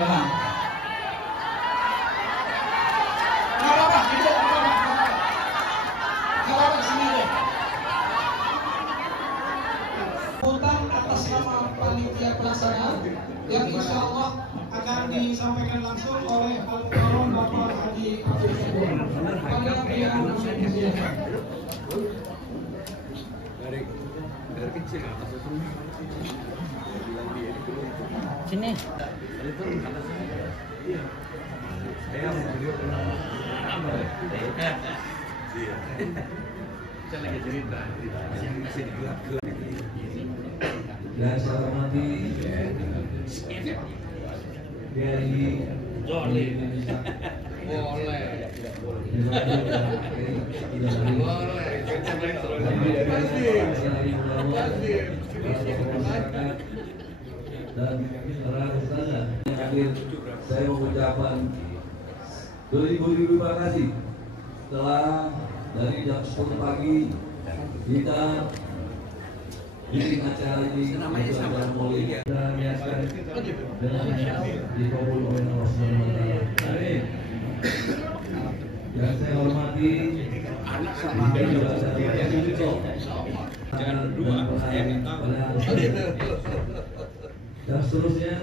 Tenang. Nggak apa-apa, sini deh. Utang atas nama panitia pelaksana yang insya Allah akan disampaikan langsung oleh Al-Mukarram Bapak Haji Abdul Syukur. Dari kecil sini. Saya lagi cerita yang masih digelap-gelap. Dan saya hormati dari Indonesia. Dan para ustazah yang hadir, saya mengucapkan terima kasih setelah dari jam 10 pagi kita bikin acara ini acara mulia kita niatkan dengan dikabul oleh Allah Subhanahu wa taala. Amin. Yang saya hormati anak sama jangan berdua saya minta dan seterusnya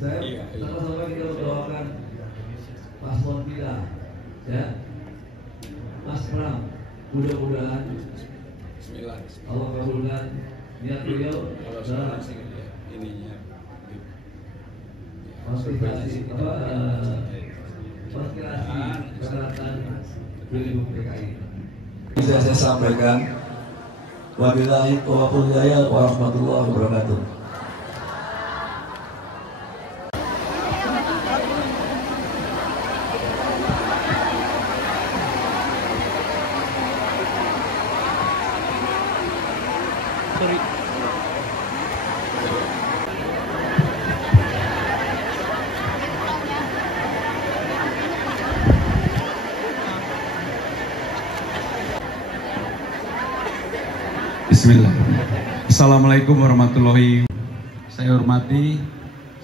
saya sama-sama kita berdoakan paslon kita ya Mas Pram, mudah-mudahan Allah kabulkan niat beliau dalam ininya konspirasi kesehatan Pilgub DKI. Bisa saya sampaikan, wabillahi taufiq hidayah warahmatullahi wabarakatuh. Bismillah. Assalamualaikum warahmatullahi. Saya hormati,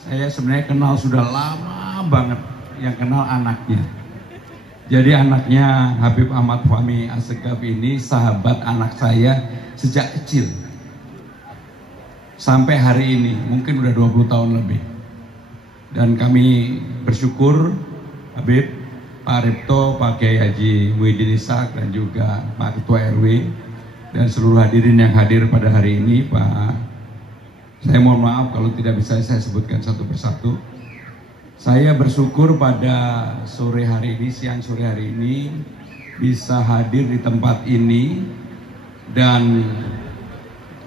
saya sebenarnya kenal sudah lama banget, yang kenal anaknya. Jadi anaknya Habib Ahmad Fahmi Assegaf ini sahabat anak saya sejak kecil. Sampai hari ini, mungkin udah 20 tahun lebih. Dan kami bersyukur Habib, Pak Ripto, Pak Kiai Haji Muhyiddin Ishak, dan juga Pak Ketua RW, dan seluruh hadirin yang hadir pada hari ini. Pak, saya mohon maaf kalau tidak bisa saya sebutkan satu persatu. Saya bersyukur pada sore hari ini, siang sore hari ini bisa hadir di tempat ini dan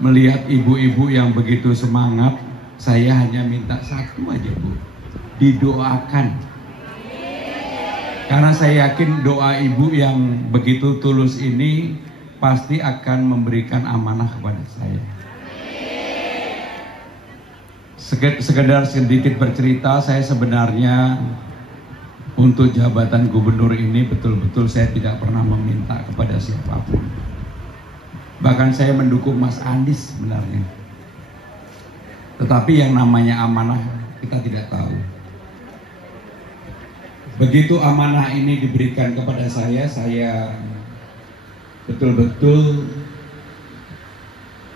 melihat ibu-ibu yang begitu semangat. Saya hanya minta satu aja, Bu, didoakan. Karena saya yakin doa ibu yang begitu tulus ini pasti akan memberikan amanah kepada saya. Sekedar sedikit bercerita, saya sebenarnya untuk jabatan gubernur ini betul-betul saya tidak pernah meminta kepada siapapun. Bahkan saya mendukung Mas Andis sebenarnya. Tetapi yang namanya amanah kita tidak tahu. Begitu amanah ini diberikan kepada saya betul-betul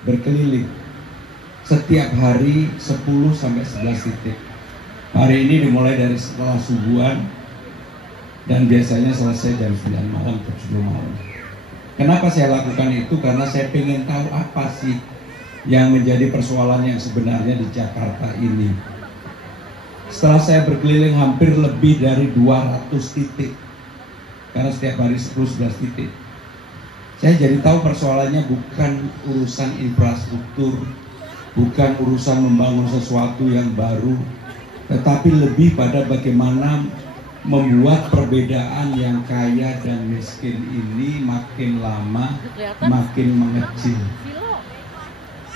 berkeliling. Setiap hari 10 sampai 11 titik. Hari ini dimulai dari setelah subuhan dan biasanya selesai jam 9 malam ke 10 malam. Kenapa saya lakukan itu? Karena saya ingin tahu apa sih yang menjadi persoalan yang sebenarnya di Jakarta ini. Setelah saya berkeliling hampir lebih dari 200 titik, karena setiap hari 10-11 titik, saya jadi tahu persoalannya bukan urusan infrastruktur, bukan urusan membangun sesuatu yang baru, tetapi lebih pada bagaimana membuat perbedaan yang kaya dan miskin ini makin lama makin mengecil.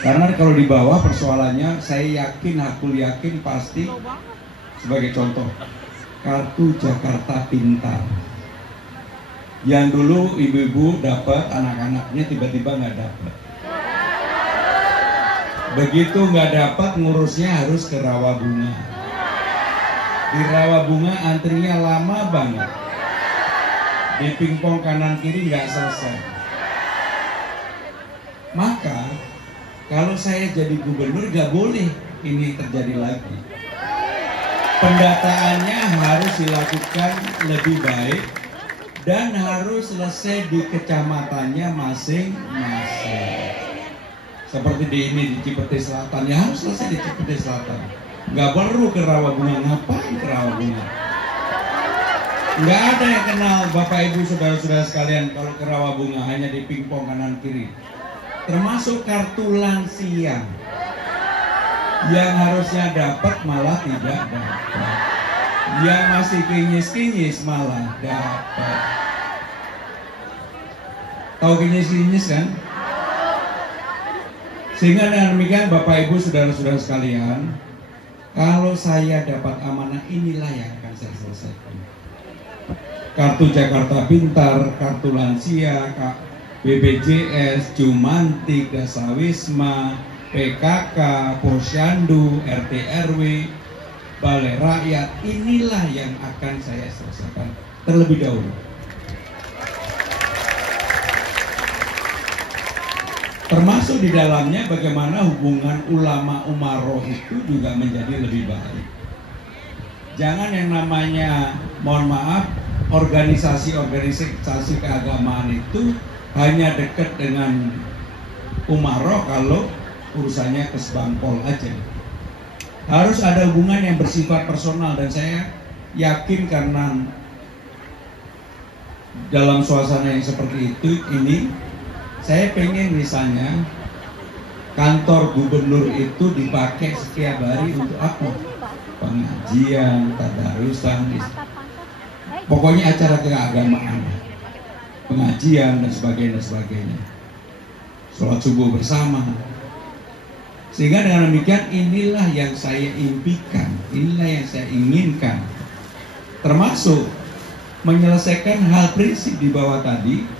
Karena kalau di bawah persoalannya, saya aku yakin pasti, sebagai contoh, kartu Jakarta Pintar. Yang dulu ibu-ibu dapat, anak-anaknya tiba-tiba nggak dapat. Begitu nggak dapat, ngurusnya harus ke Rawabunga. Di Rawabunga antrinya lama banget. Di pingpong kanan kiri nggak selesai. Maka kalau saya jadi gubernur nggak boleh ini terjadi lagi. Pendataannya harus dilakukan lebih baik dan harus selesai di kecamatannya masing-masing. Seperti di Cipete Selatan, ya harus selesai di Cipete Selatan. Nggak perlu ke Rawabunga, ngapain ke Rawabunga? Nggak ada yang kenal Bapak Ibu saudara-saudara sekalian kalau ke Rawabunga, hanya di pingpong kanan kiri. Termasuk kartu lansia yang harusnya dapat malah tidak dapat. Yang masih kinyis-kinyis malah dapat. Tahu kinyis-kinyis kan? Sehingga dengan demikian Bapak Ibu saudara-saudara sekalian, kalau saya dapat amanah, inilah yang akan saya selesaikan. Kartu Jakarta Pintar, kartu lansia, BPJS, Jumantik, Dasawisma, PKK, Posyandu, RT RW, Balai Rakyat, inilah yang akan saya selesaikan terlebih dahulu. Termasuk di dalamnya bagaimana hubungan ulama umaroh itu juga menjadi lebih baik. Jangan yang namanya, mohon maaf, organisasi keagamaan itu hanya dekat dengan umaroh kalau urusannya ke Sebangpol aja. Harus ada hubungan yang bersifat personal, dan saya yakin karena dalam suasana yang seperti itu ini, saya pengen misalnya kantor gubernur itu dipakai setiap hari untuk apa? Pengajian, tadarusan, pokoknya acara keagamaan, pengajian dan sebagainya. Sholat subuh bersama. Sehingga dengan demikian inilah yang saya impikan, inilah yang saya inginkan. Termasuk menyelesaikan hal prinsip di bawah tadi.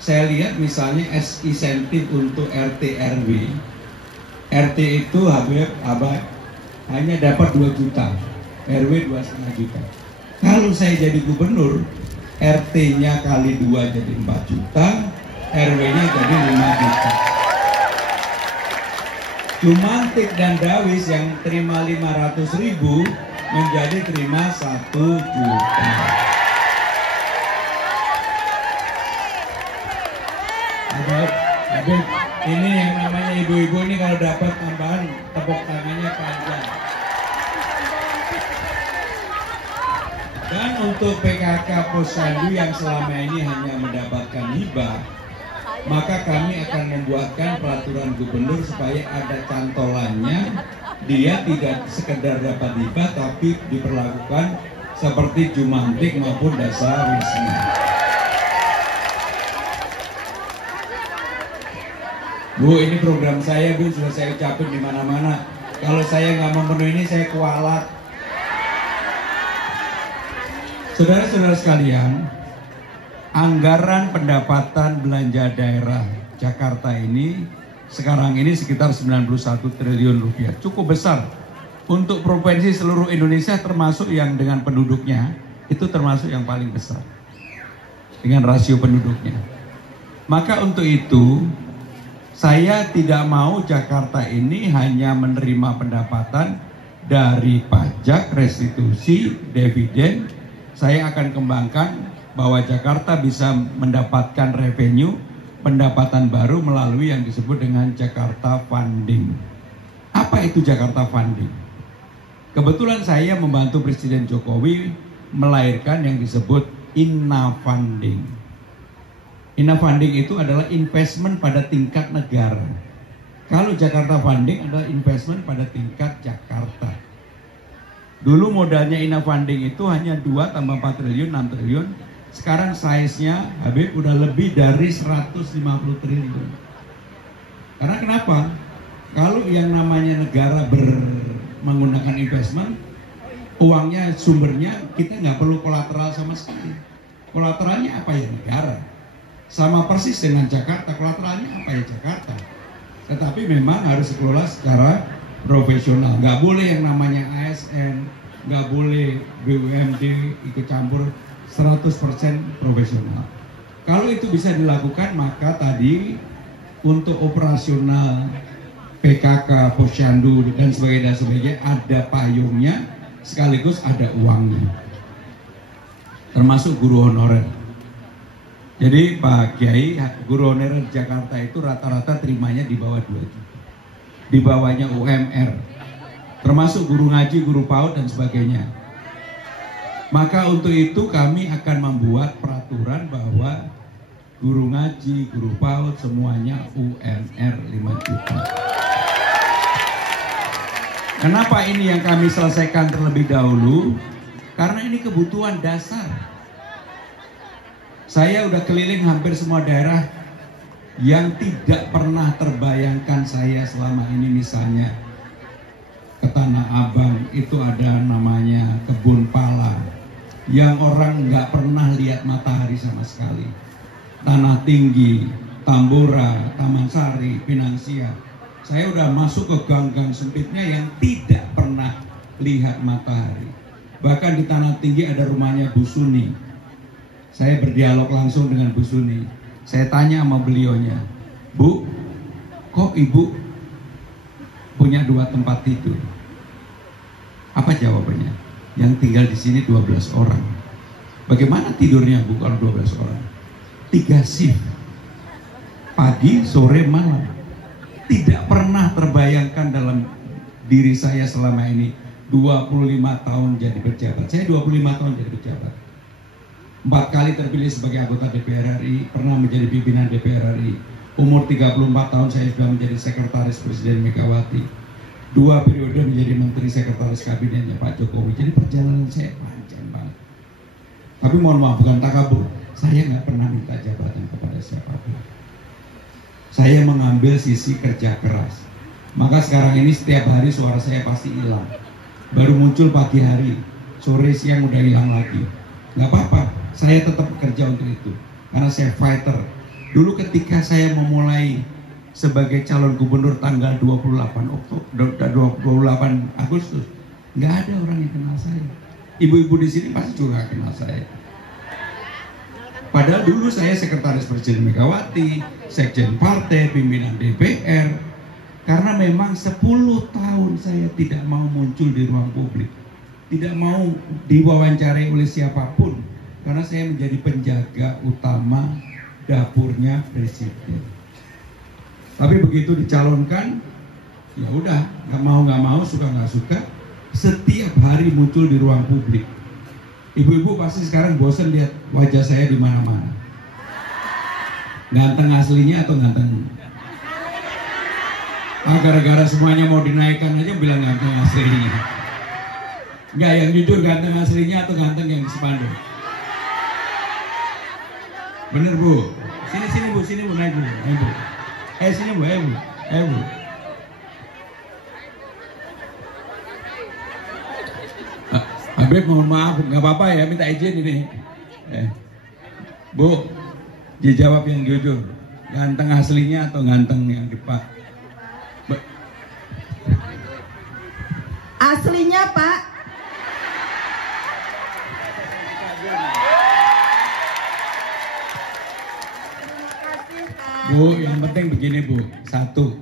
Saya lihat misalnya insentif untuk RT RW. RT itu hanya dapat 2 juta, RW 2,5 juta. Kalau saya jadi gubernur, RT-nya kali 2 jadi 4 juta, RW-nya jadi 5 juta. Jumantik dan Dawis yang terima 500.000 menjadi terima 1 juta. Habib, ini yang namanya ibu-ibu ini kalau dapat tambahan tepuk tangannya panjang. untuk PKK Posyandu yang selama ini hanya mendapatkan hibah, maka kami akan membuatkan peraturan gubernur supaya ada cantolannya, dia tidak sekedar dapat hibah tapi diperlakukan seperti Jumantik maupun Dasar Wisnu. Bu, ini program saya, Bu, sudah saya ucapin di mana-mana. Kalau saya nggak memenuhi ini, saya kualat. Saudara-saudara sekalian, anggaran pendapatan belanja daerah Jakarta ini sekarang ini sekitar 91 triliun rupiah. Cukup besar untuk provinsi seluruh Indonesia, termasuk yang dengan penduduknya, itu termasuk yang paling besar dengan rasio penduduknya. Maka untuk itu, saya tidak mau Jakarta ini hanya menerima pendapatan dari pajak, restitusi, dividen. Saya akan kembangkan bahwa Jakarta bisa mendapatkan revenue, pendapatan baru melalui yang disebut dengan Jakarta Funding. Apa itu Jakarta Funding? Kebetulan saya membantu Presiden Jokowi melahirkan yang disebut Inna Funding. Inna Funding itu adalah investment pada tingkat negara. Kalau Jakarta Funding adalah investment pada tingkat Jakarta. Dulu modalnya Inna Funding itu hanya 2 tambah 4 triliun, 6 triliun. Sekarang size-nya Habib udah lebih dari 150 triliun. Karena kenapa? Kalau yang namanya negara menggunakan investment, uangnya sumbernya kita nggak perlu kolateral sama sekali. Kolateralnya apa ya? Negara. Sama persis dengan Jakarta, kolateralnya apa ya? Jakarta. Tetapi memang harus dikelola secara profesional. Nggak boleh yang namanya ASN, nggak boleh BUMD ikut campur, 100% profesional. Kalau itu bisa dilakukan, maka tadi untuk operasional PKK, Posyandu dan sebagainya ada payungnya, sekaligus ada uangnya, termasuk guru honorer. Jadi Pak Kiai, guru honorer Jakarta itu rata-rata terimanya di bawah 2 juta, di bawahnya UMR, termasuk guru ngaji, guru PAUD dan sebagainya. Maka untuk itu kami akan membuat peraturan bahwa guru ngaji, guru PAUD semuanya UMR 5 juta. Kenapa ini yang kami selesaikan terlebih dahulu? Karena ini kebutuhan dasar. Saya udah keliling hampir semua daerah yang tidak pernah terbayangkan saya selama ini, misalnya ke Tanah Abang itu ada namanya kebun pala yang orang nggak pernah lihat matahari sama sekali. Tanah Tinggi, Tambora, Taman Sari, Pinangsia. Saya udah masuk ke gang-gang sempitnya yang tidak pernah lihat matahari. Bahkan di Tanah Tinggi ada rumahnya Bu Suni. Saya berdialog langsung dengan Bu Suni. Saya tanya sama beliaunya, Bu, kok Ibu punya 2 tempat tidur? Apa jawabannya? Yang tinggal di sini 12 orang. Bagaimana tidurnya Bu kalau 12 orang? 3 shift. Pagi, sore, malam. Tidak pernah terbayangkan dalam diri saya selama ini 25 tahun jadi pejabat. Saya 25 tahun jadi pejabat. 4 kali terpilih sebagai anggota DPR RI, pernah menjadi pimpinan DPR RI. Umur 34 tahun saya sudah menjadi sekretaris Presiden Megawati. 2 periode menjadi menteri sekretaris kabinetnya Pak Jokowi. Jadi perjalanan saya panjang banget. Tapi mohon maaf, bukan takabur. Saya nggak pernah minta jabatan kepada siapapun. Saya mengambil sisi kerja keras. Maka sekarang ini setiap hari suara saya pasti hilang. Baru muncul pagi hari, sore siang udah hilang lagi. Nggak apa-apa, saya tetap bekerja untuk itu. Karena saya fighter. Dulu ketika saya memulai sebagai calon gubernur tanggal 28 Agustus, nggak ada orang yang kenal saya. Ibu-ibu di sini pasti juga kenal saya. Padahal dulu saya sekretaris Presiden Megawati, sekjen partai, pimpinan DPR. Karena memang 10 tahun saya tidak mau muncul di ruang publik, tidak mau diwawancarai oleh siapapun, karena saya menjadi penjaga utama dapurnya Presiden. Tapi begitu dicalonkan, ya udah, nggak mau, suka nggak suka, setiap hari muncul di ruang publik. Ibu-ibu pasti sekarang bosen lihat wajah saya di mana-mana. Ganteng aslinya atau ganteng? Gara-gara semuanya mau dinaikkan aja bilang ganteng aslinya. Enggak, yang jujur ganteng aslinya atau ganteng yang di spanduk? Bener Bu. Sini Bu, naik Bu. Sini Bu, Bu. Habib mohon maaf, nggak apa-apa ya, minta izin ini. Bu, dijawab yang jujur, ganteng aslinya atau ganteng yang dipak? Aslinya Pak. Bu, yang penting begini Bu, satu,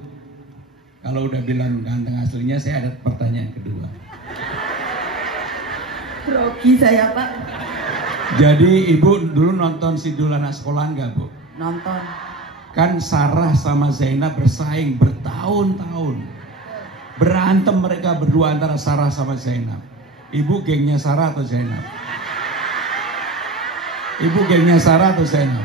kalau udah bilang ganteng aslinya, saya ada pertanyaan kedua. Grogi saya Pak. Jadi Ibu dulu nonton Sidul Anak Sekolah nggak Bu? Nonton. Kan Sarah sama Zainab bersaing bertahun-tahun. Berantem mereka berdua antara Sarah sama Zainab. Ibu gengnya Sarah atau Zainab? Ibu gengnya Sarah atau Zainab?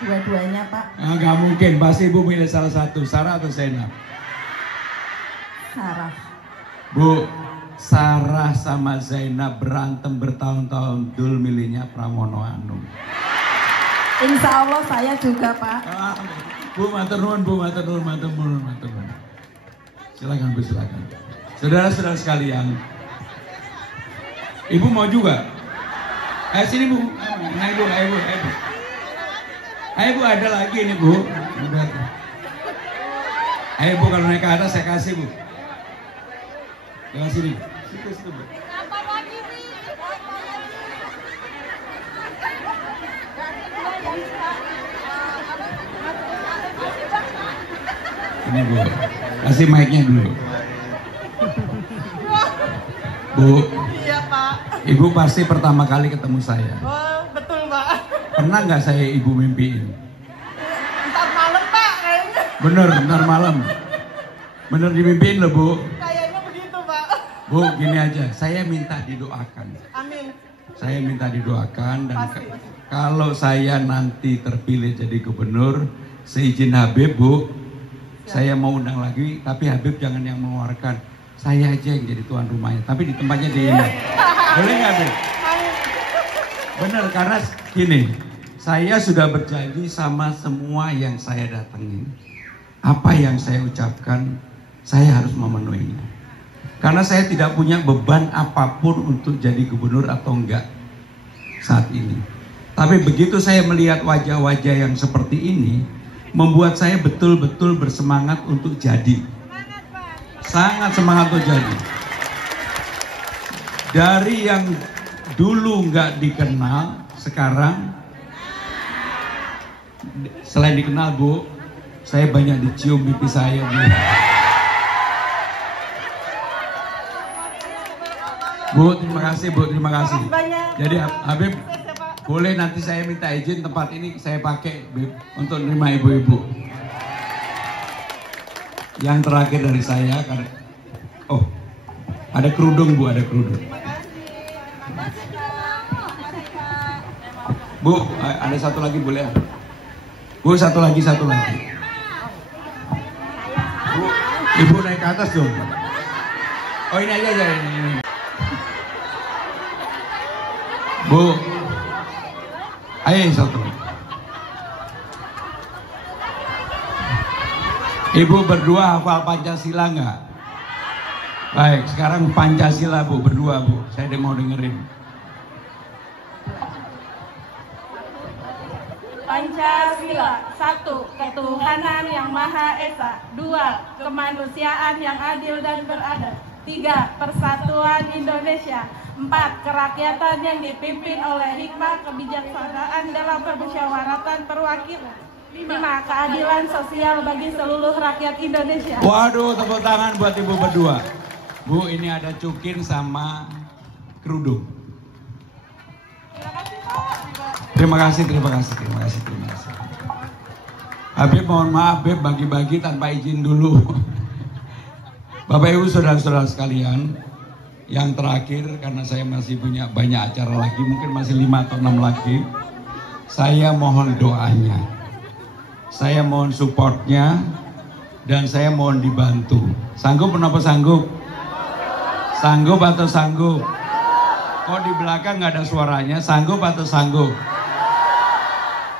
Dua-duanya Pak. Nggak mungkin, pasti Ibu milih salah satu, Sarah atau Zainab? Sarah. Bu, Sarah sama Zainab berantem bertahun-tahun, Dul milihnya Pramono Anung. Insya Allah saya juga Pak. Bu, matur nuwun, Bu, matur nuwun. Silakan Bu, silakan. Saudara-saudara sekalian, Ibu mau juga? Sini Bu, naik Bu, ayo Bu. Ayo Bu, ada lagi ini Bu. Ayo Bu, kalau naik ke atas saya kasih Bu. Jangan sini. Situ Bu. Ini Bu, kasih mic-nya dulu. Bu. Iya Pak. Ibu pasti pertama kali ketemu saya. Oh betul Pak. Pernah nggak saya Ibu mimpiin? Ntar malam Pak kayaknya. Bener, ntar malam. Bener dimimpiin loh Bu. Kayaknya begitu Pak. Bu, gini aja, saya minta didoakan. Amin. Saya minta didoakan dan Pasti. kalau saya nanti terpilih jadi gubernur, seizin Habib Bu, saya mau undang lagi, tapi Habib jangan yang mengeluarkan, saya aja yang jadi tuan rumahnya, tapi di tempatnya di ini. Boleh nggak Habib? Bener, karena gini, saya sudah berjanji sama semua yang saya datengin. Apa yang saya ucapkan, saya harus memenuhinya. Karena saya tidak punya beban apapun untuk jadi gubernur atau enggak saat ini. Tapi begitu saya melihat wajah-wajah yang seperti ini, membuat saya betul-betul bersemangat untuk jadi. Sangat semangat untuk jadi. Dari yang dulu nggak dikenal, sekarang selain dikenal Bu, saya banyak dicium pipi saya Bu. Bu, terima kasih Bu, terima kasih. Jadi Habib, boleh nanti saya minta izin tempat ini saya pakai untuk menerima ibu-ibu. Yang terakhir dari saya, oh ada kerudung Bu, ada kerudung. Bu, ada satu lagi boleh? Bu, satu lagi. Bu, Ibu naik ke atas dong. Oh ini aja ini. Bu, ayo satu. Ibu berdua hafal Pancasila nggak? Baik, sekarang Pancasila Bu, berdua Bu. Saya mau dengerin. Pancasila, 1. Ketuhanan yang Maha Esa. 2. Kemanusiaan yang adil dan beradab. 3. Persatuan Indonesia. 4. Kerakyatan yang dipimpin oleh hikmah kebijaksanaan dalam permusyawaratan perwakilan. 5. Keadilan sosial bagi seluruh rakyat Indonesia. Waduh, tepuk tangan buat Ibu berdua. Bu, ini ada cukin sama kerudung. Terima kasih. Habib mohon maaf Habib bagi-bagi tanpa izin dulu. Bapak Ibu saudara-saudara sekalian, Yang terakhir, karena saya masih punya banyak acara lagi, mungkin masih 5 atau 6 lagi, saya mohon doanya, saya mohon supportnya, dan saya mohon dibantu. Sanggup kenapa sanggup? Sanggup atau sanggup? Kok di belakang nggak ada suaranya? Sanggup atau sanggup?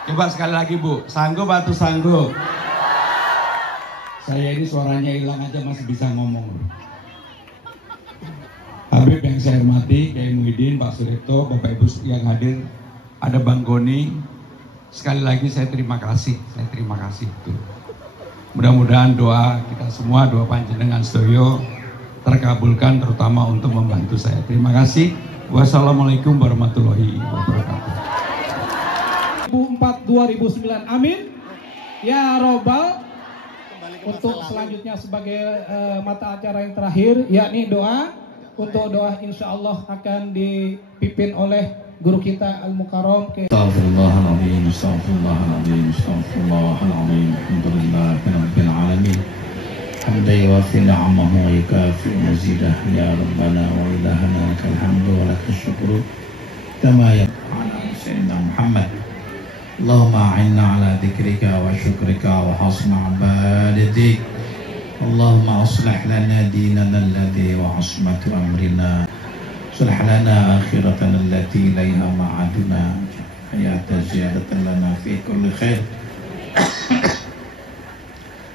Coba sekali lagi Bu, sanggup atau sanggup? Saya ini suaranya hilang aja masih bisa ngomong. Habib yang saya hormati, Kiai Muhyiddin, Pak Suripto, Bapak Ibu yang hadir, ada Bang Goni. Sekali lagi saya terima kasih, Mudah-mudahan doa kita semua, doa panjenengan sedoyo terkabulkan, terutama untuk membantu saya. Terima kasih. Wassalamualaikum warahmatullahi wabarakatuh. 2004-2009, amin. Ya Robbal. Untuk selanjutnya sebagai mata acara yang terakhir, yakni doa. Untuk doa insya Allah akan dipimpin oleh guru kita Al-Mukarram. Astaghfirullahaladzim, astaghfirullahaladzim, astaghfirullahaladzim. Alhamdulillahirabbil alamin. Hamdan yuwafi ni'amahu wa yukafi mazidah. Ya Rabbana wa ilahana lakal hamdu wa lakal syukru. Kama yaqulu Sayyidina Muhammad. Allahumma a'inna ala dzikrika wa syukrika wa husni ibadatik. Allahumma aslih lana dinana alladhi wa asmatu amrina. Aslih lana akhiratana allati ilayha ma'aduna. Hayata ziyadatan lana fi kulli khair.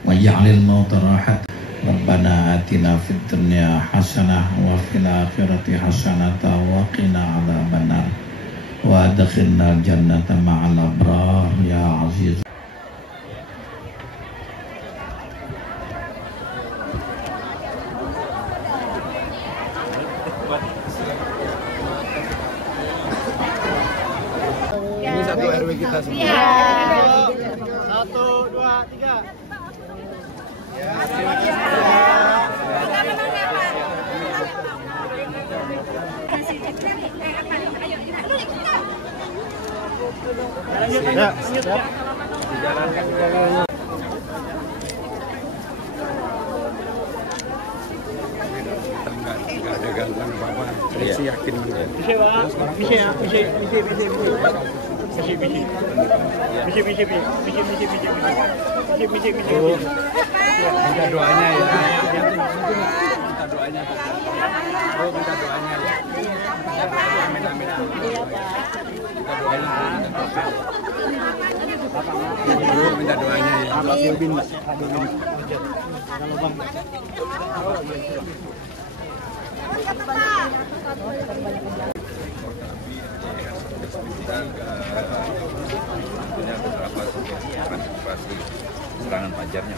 Wa ja'alil mauta rahat. Rabbana atina fid dunya hasanah wa fil akhirati hasanah wa qina adzabannar. Wa adkhilna jannata ma'al abrar ya aziz. Ini satu RW kita semua. Iya. 1, 2, 3. Ya, siap. Dijalankan jalannya. Nggak ada gangguan apa-apa. Saya sih yakin. Minta doanya ya. Minta doanya. Oh, minta doanya ya. Amin, amin. Minta doanya ya. Punya beberapa antisipasi serangan pajarnya.